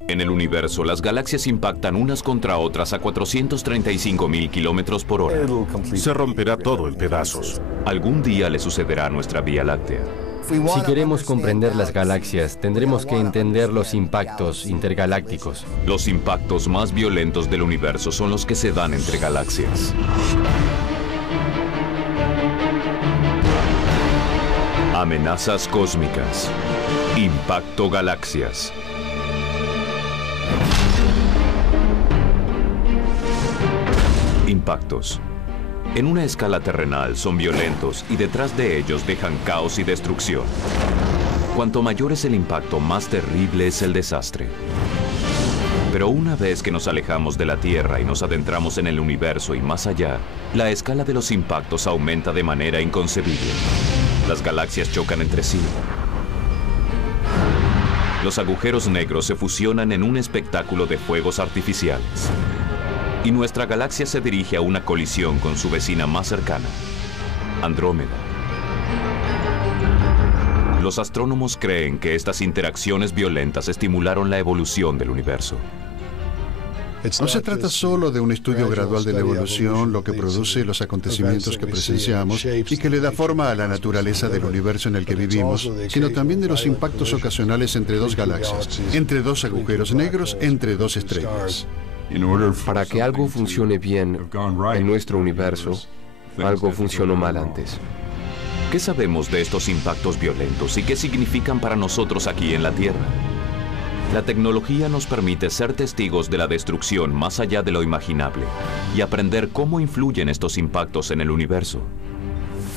En el universo, las galaxias impactan unas contra otras a 435.000 kilómetros por hora. Se romperá todo en pedazos. Algún día le sucederá a nuestra Vía Láctea. Si queremos comprender las galaxias, tendremos que entender los impactos intergalácticos. Los impactos más violentos del universo son los que se dan entre galaxias. Amenazas cósmicas. Impacto galaxias. Impactos. En una escala terrenal son violentos y detrás de ellos dejan caos y destrucción. Cuanto mayor es el impacto, más terrible es el desastre. Pero una vez que nos alejamos de la Tierra y nos adentramos en el universo y más allá, la escala de los impactos aumenta de manera inconcebible. Las galaxias chocan entre sí. Los agujeros negros se fusionan en un espectáculo de fuegos artificiales. Y nuestra galaxia se dirige a una colisión con su vecina más cercana, Andrómeda. Los astrónomos creen que estas interacciones violentas estimularon la evolución del universo. No se trata solo de un estudio gradual de la evolución, lo que produce los acontecimientos que presenciamos y que le da forma a la naturaleza del universo en el que vivimos, sino también de los impactos ocasionales entre dos galaxias, entre dos agujeros negros, entre dos estrellas. Para que algo funcione bien en nuestro universo, algo funcionó mal antes. ¿Qué sabemos de estos impactos violentos y qué significan para nosotros aquí en la Tierra? La tecnología nos permite ser testigos de la destrucción más allá de lo imaginable y aprender cómo influyen estos impactos en el universo.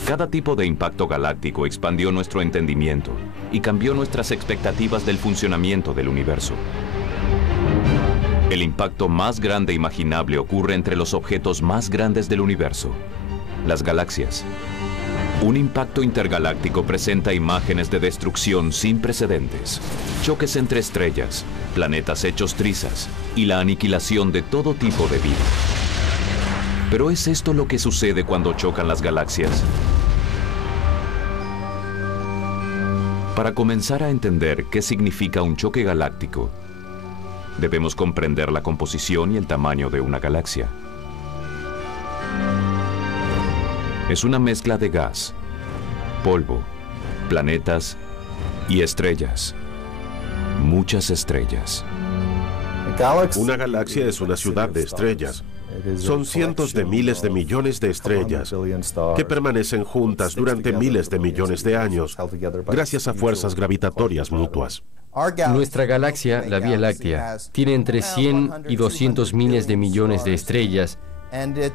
Cada tipo de impacto galáctico expandió nuestro entendimiento y cambió nuestras expectativas del funcionamiento del universo. El impacto más grande imaginable ocurre entre los objetos más grandes del universo, las galaxias. Un impacto intergaláctico presenta imágenes de destrucción sin precedentes, choques entre estrellas, planetas hechos trizas y la aniquilación de todo tipo de vida. Pero ¿es esto lo que sucede cuando chocan las galaxias? Para comenzar a entender qué significa un choque galáctico, debemos comprender la composición y el tamaño de una galaxia. Es una mezcla de gas, polvo, planetas y estrellas. Muchas estrellas. Una galaxia es una ciudad de estrellas. Son cientos de miles de millones de estrellas que permanecen juntas durante miles de millones de años, gracias a fuerzas gravitatorias mutuas. Nuestra galaxia, la Vía Láctea, tiene entre 100 y 200 miles de millones de estrellas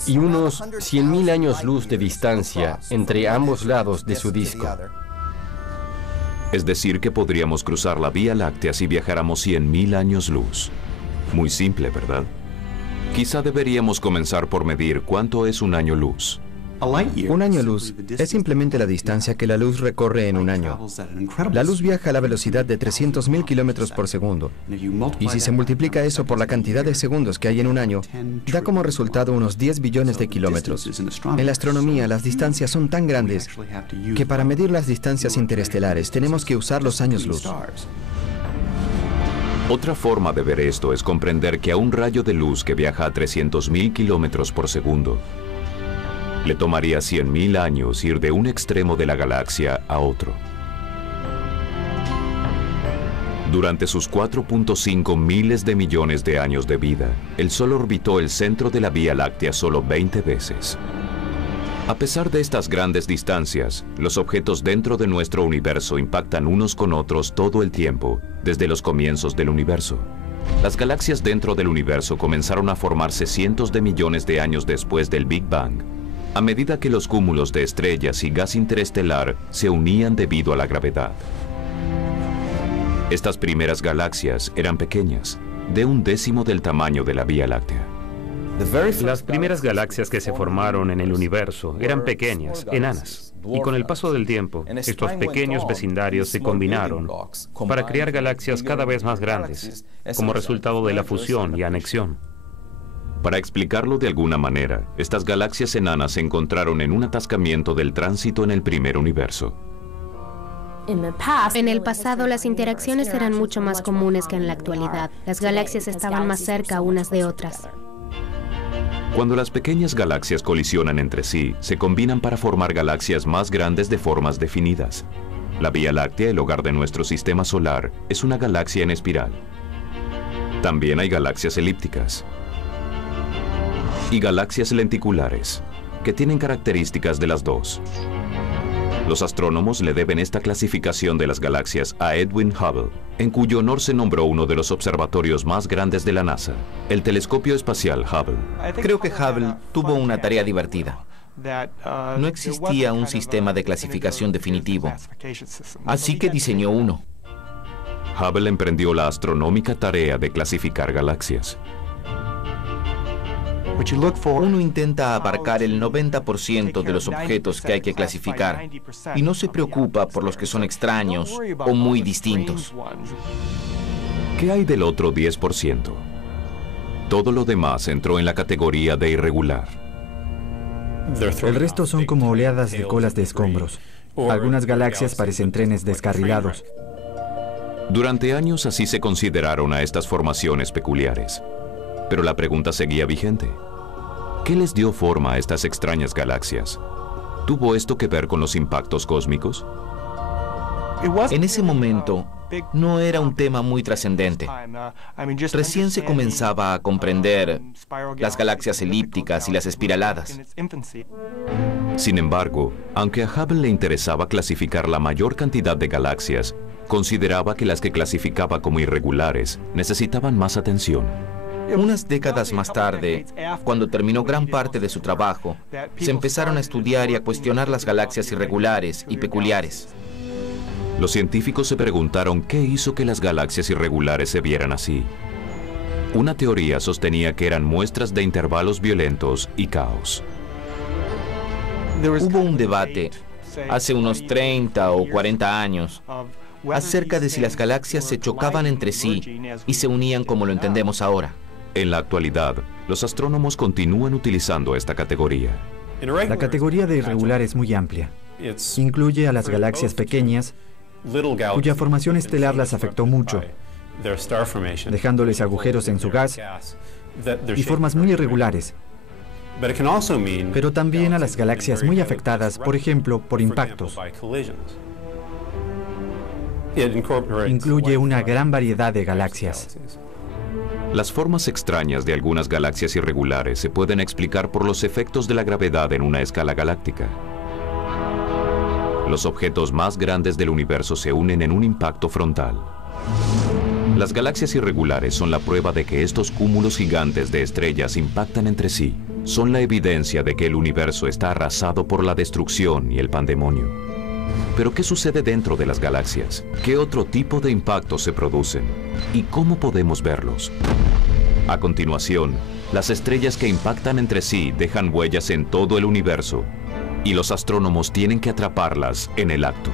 y unos 100.000 años luz de distancia entre ambos lados de su disco. Es decir, que podríamos cruzar la Vía Láctea si viajáramos 100.000 años luz. Muy simple, ¿verdad? Quizá deberíamos comenzar por medir cuánto es un año luz. Un año luz es simplemente la distancia que la luz recorre en un año. La luz viaja a la velocidad de 300.000 kilómetros por segundo. Y si se multiplica eso por la cantidad de segundos que hay en un año, da como resultado unos 10 billones de kilómetros. En la astronomía, las distancias son tan grandes que para medir las distancias interestelares tenemos que usar los años luz. Otra forma de ver esto es comprender que a un rayo de luz que viaja a 300.000 kilómetros por segundo, le tomaría 100.000 años ir de un extremo de la galaxia a otro. Durante sus 4.5 miles de millones de años de vida, el Sol orbitó el centro de la Vía Láctea solo 20 veces. A pesar de estas grandes distancias, los objetos dentro de nuestro universo impactan unos con otros todo el tiempo, desde los comienzos del universo. Las galaxias dentro del universo comenzaron a formarse cientos de millones de años después del Big Bang, a medida que los cúmulos de estrellas y gas interestelar se unían debido a la gravedad. Estas primeras galaxias eran pequeñas, de 1/10 del tamaño de la Vía Láctea. Las primeras galaxias que se formaron en el universo eran pequeñas, enanas. Y con el paso del tiempo, estos pequeños vecindarios se combinaron para crear galaxias cada vez más grandes, como resultado de la fusión y anexión. Para explicarlo de alguna manera, estas galaxias enanas se encontraron en un atascamiento del tránsito en el primer universo. En el pasado, las interacciones eran mucho más comunes que en la actualidad. Las galaxias estaban más cerca unas de otras. Cuando las pequeñas galaxias colisionan entre sí, se combinan para formar galaxias más grandes de formas definidas. La Vía Láctea, el hogar de nuestro sistema solar, es una galaxia en espiral. También hay galaxias elípticas y galaxias lenticulares, que tienen características de las dos. Los astrónomos le deben esta clasificación de las galaxias a Edwin Hubble, en cuyo honor se nombró uno de los observatorios más grandes de la NASA, el telescopio espacial Hubble. Creo que Hubble tuvo una tarea divertida. No existía un sistema de clasificación definitivo, así que diseñó uno. Hubble emprendió la astronómica tarea de clasificar galaxias. Uno intenta abarcar el 90% de los objetos que hay que clasificar y no se preocupa por los que son extraños o muy distintos. ¿Qué hay del otro 10%? Todo lo demás entró en la categoría de irregular. El resto son como oleadas de colas de escombros. Algunas galaxias parecen trenes descarrilados. Durante años así se consideraron a estas formaciones peculiares. Pero la pregunta seguía vigente. ¿Qué les dio forma a estas extrañas galaxias? ¿Tuvo esto que ver con los impactos cósmicos? En ese momento, no era un tema muy trascendente. Recién se comenzaba a comprender las galaxias elípticas y las espiraladas. Sin embargo, aunque a Hubble le interesaba clasificar la mayor cantidad de galaxias, consideraba que las que clasificaba como irregulares necesitaban más atención. Unas décadas más tarde, cuando terminó gran parte de su trabajo, se empezaron a estudiar y a cuestionar las galaxias irregulares y peculiares. Los científicos se preguntaron qué hizo que las galaxias irregulares se vieran así. Una teoría sostenía que eran muestras de intervalos violentos y caos. Hubo un debate hace unos 30 o 40 años acerca de si las galaxias se chocaban entre sí y se unían como lo entendemos ahora. En la actualidad, los astrónomos continúan utilizando esta categoría. La categoría de irregular es muy amplia. Incluye a las galaxias pequeñas, cuya formación estelar las afectó mucho, dejándoles agujeros en su gas y formas muy irregulares. Pero también a las galaxias muy afectadas, por ejemplo, por impactos. Incluye una gran variedad de galaxias. Las formas extrañas de algunas galaxias irregulares se pueden explicar por los efectos de la gravedad en una escala galáctica. Los objetos más grandes del universo se unen en un impacto frontal. Las galaxias irregulares son la prueba de que estos cúmulos gigantes de estrellas impactan entre sí. Son la evidencia de que el universo está arrasado por la destrucción y el pandemonio. Pero ¿qué sucede dentro de las galaxias? ¿Qué otro tipo de impactos se producen? ¿Y cómo podemos verlos? A continuación, las estrellas que impactan entre sí dejan huellas en todo el universo y los astrónomos tienen que atraparlas en el acto.